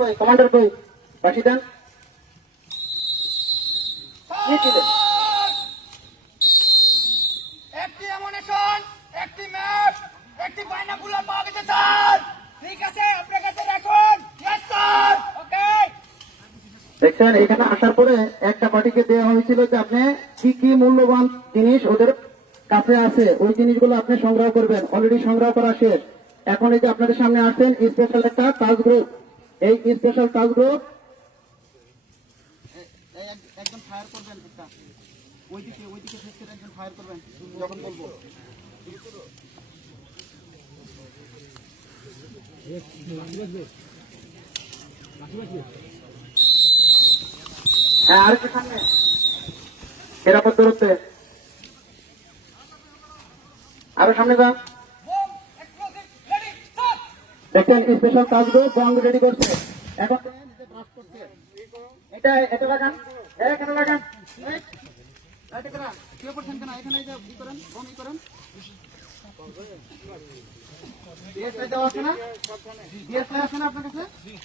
কই, কমান্ডার কই, বাসি দেন। কি দিলেন? একটি অ্যামুনিশন, একটি ম্যাপ, একটি বাইনাকুলার পাওয়া গেছে স্যার। ঠিক আছে, আপনার কাছে রাখুন। Yes sir. ওকে। দেখছেন, এখানে আসার পরে একটা পার্টিকে দেওয়া হয়েছিল যে আপনি কি কি মূল্যবান জিনিস ওদের কাছে আছে ওই জিনিসগুলো আপনি সংগ্রহ করবেন। অলরেডি সংগ্রহ করা শেষ। এখন এই যে আপনাদের সামনে আসছেন স্পেশাল একটা টাস্ক গ্রুপ। এই স্পেশাল টাস্ক গ্রুপ একজন ফায়ার করবেন, একটা ওইদিকে ফেসে একজন ফায়ার করবেন যখন বলবো। হ্যাঁ, আর কি সামনে নিরাপদ দূরত্বে আরো সামনে যান। Bomb, explosive, ready, start. দেখেন স্পেশাল টাস্ক গ্রুপ বন্ধ রেডি করছে। এখন এটা এটা লাগান, এখানে লাগান। কেউ করছেন কেন? এখানে এই যে ই করেন, বম ই করেন। ডিএসআই দেওয়া আছে না? ডিএসআই আছে না আপনার কাছে?